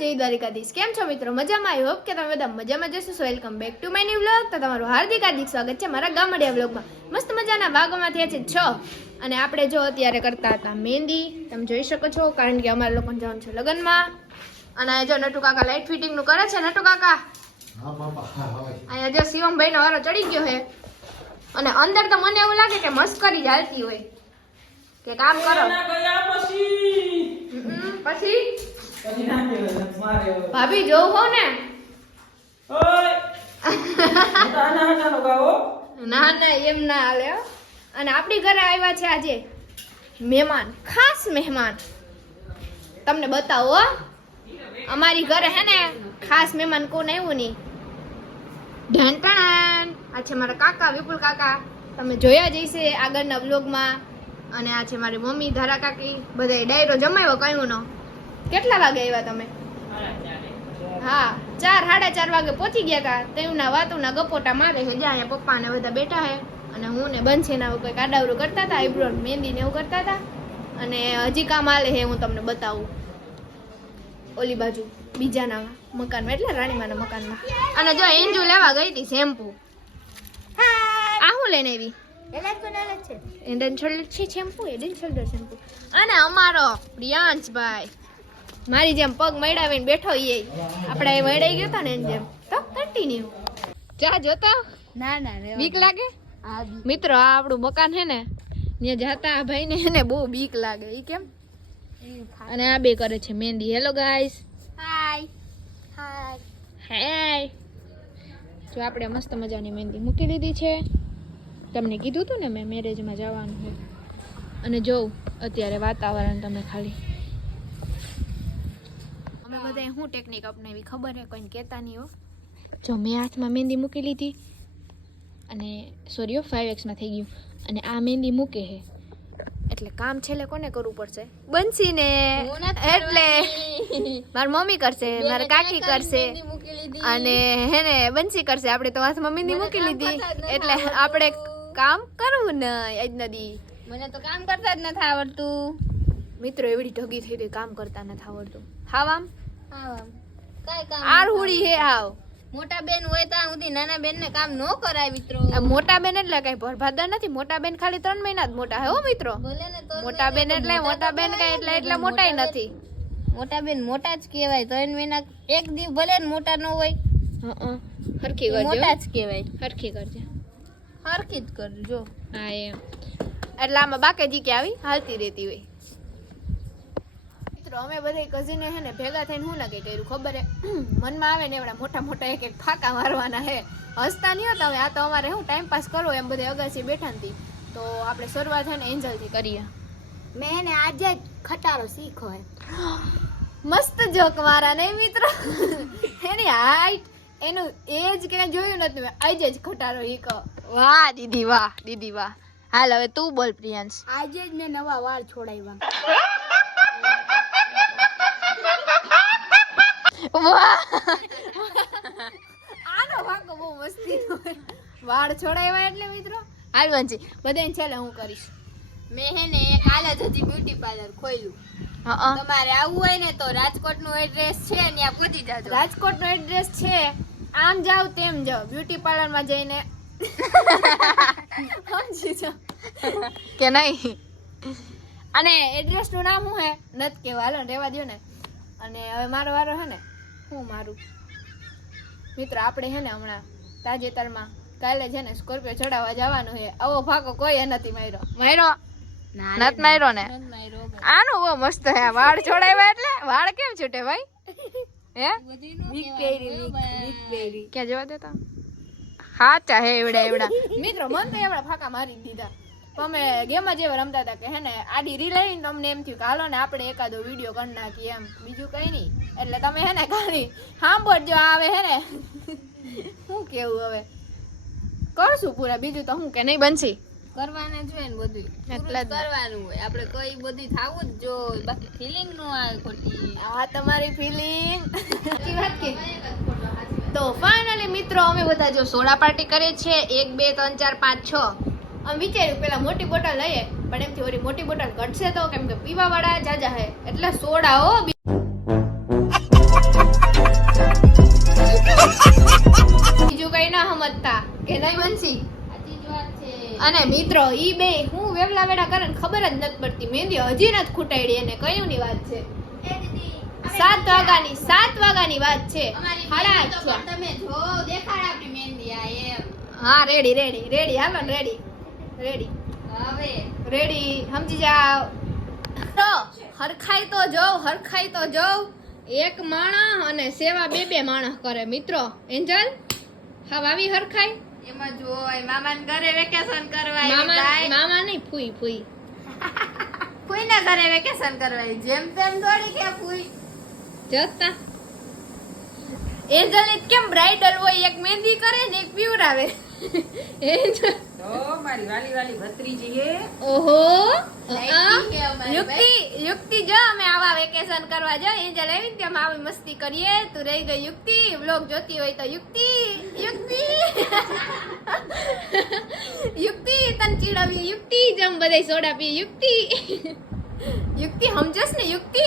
જય દ્વારિકાધીશ. કેમ છો મિત્રો? મજામાં? આઈ હોપ કે તમે બધા મજામાં જશો. સો welcome back to my new vlog. તો તમારું હાર્દિક સ્વાગત છે મારા ગામડિયા વ્લોગમાં. મસ્ત મજાના ભાગોમાં થયા છે 6 અને આપણે જો અત્યારે કરતા હતા મહેંદી. તમે જોઈ શકો છો કારણ કે અમારા લોકોને જવાનું છે લગ્નમાં. અને જો નટુ કાકા લાઇટ ફિટિંગ નું કરે છે. નટુ કાકા અહીંયા જો શિવમભાઈ નો વારો ચડી ગયો છે અને અંદર તો મને એવું લાગે કે મસ્કરી જ હાલતી હોય કે કામ કરો પછી ભાભી જોઉં હો ને ના ના એમ ના હાલે. અને આપણી ઘરે આવ્યા છે આજે મહેમાન, ખાસ મહેમાન. તમને બતાવો અમારી ઘરે હે ને ખાસ મહેમાન કોણ આવ્યું નહીં. ઢાંટાણ આ છે મારા કાકા વિપુલ કાકા, તમે જોયા જઈશે આગળના વ્લોગમાં. અને આ છે મારી મમ્મી ધારા કાકી. બધા ડાયરો જમાવ્યો કયું નો. કેટલા વાગે આવ્યા તમે? હા 4 સાડા 4 વાગે પહોંચી ગયા કા. તેમના વાતુના ગપોટા મારે છે. જ્યાં અહીંયા પપ્પા ને બધા બેઠા છે અને હું ને બંસીના કોઈ કાડાવરું કરતા હતા, આઈબ્રો મહેંદી ને એવું કરતા હતા. અને હજી કામ આલે છે, હું તમને બતાવું ઓલી બાજુ બીજાના મકાનમાં, એટલે રાણીમાના મકાનમાં. અને જો એન્જુ લેવા ગઈ હતી શેમ્પુ. આ હું લઈને આવી? હેડ એન્ડ શોલ્ડર છે shampoo, head and shoulder shampoo. અને અમારો પ્રિયાંશભાઈ મારી જેમ પગ મડાવીને બેઠો એ આપણે મડાઈ ગયો હતો ને એની જેમ. તો કન્ટિન્યુ જા જોતા. ના ના બીક લાગે મિત્રો. આ આપણું મકાન છે ને, ત્યાં જાતા ભાઈ ને એને બહુ બીક લાગે. ઈ કેમ? અને આ બે કરે છે મહેંદી. Hello guys. હાય હાય હાય. જો આપણે મસ્ત મજાની મહેંદી મૂકી દીધી છે. તમને કીધું હતું ને મેં મેરેજમાં જવાનું છે. અને જો અત્યારે વાતાવરણ તમે ખાલી અમે બધાએ શું ટેકનિક અપનાવી ખબર હે? કોઈને કહેતા નહીં હો. જો મેં હાથમાં મહેંદી મૂકી લીધી અને સોરી 5x માં થઈ ગયું. અને આ મહેંદી મૂકે છે એટલે કામ છેલ્લે કોને કરવું પડશે? બંસીને. એટલે મારી મમ્મી કરશે, મારી કાકી કરશે અને હે ને બંસી કરશે. આપણે તો હાથમાં મહેંદી મૂકી લીધી એટલે આપણે કામ કરવું ને આજ નદી. મને તો કામ કરતા જ નથી આવડતું મિત્રો. એવડી ઢગી થઈ ગઈ, કામ કરતા નથી આવડતું. હાવ આમ કઈ કામ આરહુડી હે. હાવ મોટા બેન હોય ત્યાં સુધી નાના બેન ને કામ નો કરાય મિત્રો. મોટા બેન એટલે કઈ ભરભાદર નથી. મોટા બેન ખાલી 3 મહિના જ મોટા હે હો મિત્રો. મોટા બેન એટલે મોટા બેન કઈ એટલે મોટાઈ નથી. મોટા બેન મોટા જ કહેવાય. 3 મહિના એક દી ભલે ને મોટા ન હોય. હરખી કરજો, મોટા જ કહેવાય. હરખી કરજો, હરખી જ કરજો. હા એમ. એટલે આમાં બાકેજી કે આવી હાલતી રહેતી હોય. અમે બધા કઝિન હે ને ભેગા થઈને હું લાગે કર્યું ખબર હે? મનમાં આવે ને એવડા મોટા મોટા એક ફાકા મારવાના હે. હસતા નહીં હોતા હવે. આ તો અમારે શું ટાઈમ પાસ કરો એમ બધે અગાસી બેઠા નથી. તો આપણે શરૂઆત છે ને એન્જલ થી કરીએ. મેં ને આજે જ ખટારો શીખો હે. મસ્ત જોક મારા નહીં મિત્રો. એની હાઈટ એનું એજ કે જોયું નથી મેં. આજે જ ખટારો શીખો. વાહ દીદી વાહ, દીદી વાહ. હાલ હવે તું બોલ પ્રિયાંશ. આજે જ મેં નવા વાળ છોડાવ્યા. આનો વાંકો બહુ મસ્તી હોય. વાળ છોડાવ્યા એટલે મિત્રો. હાલ વંજી બધાને છેલ્લે હું કરીશ. મેં હે ને કાલ જ હજી બ્યુટી પાર્લર ખોલ્યું. તમારે આવવું હોય ને તો રાજકોટ નું એડ્રેસ છે, ત્યાં પહોંચી જાજો. રાજકોટ નો એડ્રેસ છે, આમ જાવ તેમ જાવ. બ્યુટી પાર્લર માં જઈને સમજી જાવ કે નહીં. અને એડ્રેસ નું નામ શું હે નથી કેવું. હાલો રહેવા દો ને. અને હવે મારો વારો હે ને હું મારું મિત્રો. આપણે હે ને હમણાં તાજેતરમાં કાલે છે ને સ્કોર્પિયો ચડાવવા જવાનું છે. આવો ભાગો કોઈ નથી માર્યો. માર્યો નથી માર્યો ને. આનો બહુ મસ્ત હે. વાળ છોડાવ્યા એટલે વાળ કેમ છૂટે ભાઈ? હે વીક પેરી ક્યાં જવા દેતા? હાચા હે એવડા એવડા મિત્રો. મન તો એવડા ફાકા મારી દીધા. અમે ગેમ જ એવા રમતા હતા કે હે ને આડી રી લઈને તમને એમ થયું કે હાલો ને આપણે એકાદો વિડીયો કરી નાખીએ એમ. બીજું કઈ નહીં. એટલે તમે હે ને ખાલી સાંભળજો. આવે હે ને શું કેવું હવે કરશું પૂરા. બીજું તો હું કે નહીં બનશી કરવાને જોઈએ ને બધું એટલે કરવાનું હોય. આપણે કઈ બધી થાવું જ જોઈએ. બાકી ફિલિંગ નો આવે ખોટી. આ તમારી ફિલિંગ સાચી વાત કે. તો ફાઇનલી મિત્રો અમે બધા જો સોડા પાર્ટી કરે છે. 1 2 3 4 5 6. અમે વિચાર્યું પેલા મોટી બોટલ લઈએ પણ એમથી ઓરી મોટી બોટલ ઘટશે તો કેમ કે પીવા વાળા જાજા હે એટલે સોડા હો. અને મિત્રો ઈ બે હું વેવલા વેડા કરે ને ખબર જ નથી પડતી મહેંદી હજી નથી ખૂટાડી એને કયું ની વાત છે 7 વાગ્યાની વાત છે સાડા 8 થયા. તમે જો દેખાડ આપણી મહેંદી આ એમ હા રેડી હાલો ને રેડી હવે રેડી સમજી જાવ તો હરખાઈ તો જોવ એક માણસ અને સેવા બે માણસ કરે મિત્રો એન્જલ હા આવી હરખાઈ એમાં જોય મામાના ઘરે વેકેશન કરવા આવી જાય. મામા નહીં ફૂઈ ફૂઈના ઘરે વેકેશન કરવા આવી. જેમ તેમ થોડી કે ફૂઈ જતા એન્જલ કેમ બ્રાઇડલ હોય એક મહેંદી કરે ને એક પીવરાવે એન્જલ તો મારી વાલી ભત્રીજી હે. ઓહો લાઈટી કે અમારી યુક્તિ જો અમે આવા વેકેશન કરવા જો એન્જલ આવી ને તેમ આવી મસ્તી કરીએ તું રહી ગઈ યુક્તિ વ્લોગ જોતી હોય તો યુક્તિ તને ચીડાવી યુક્તિ જેમ બધાય સોડા પી યુક્તિ સમજસ ને યુક્તિ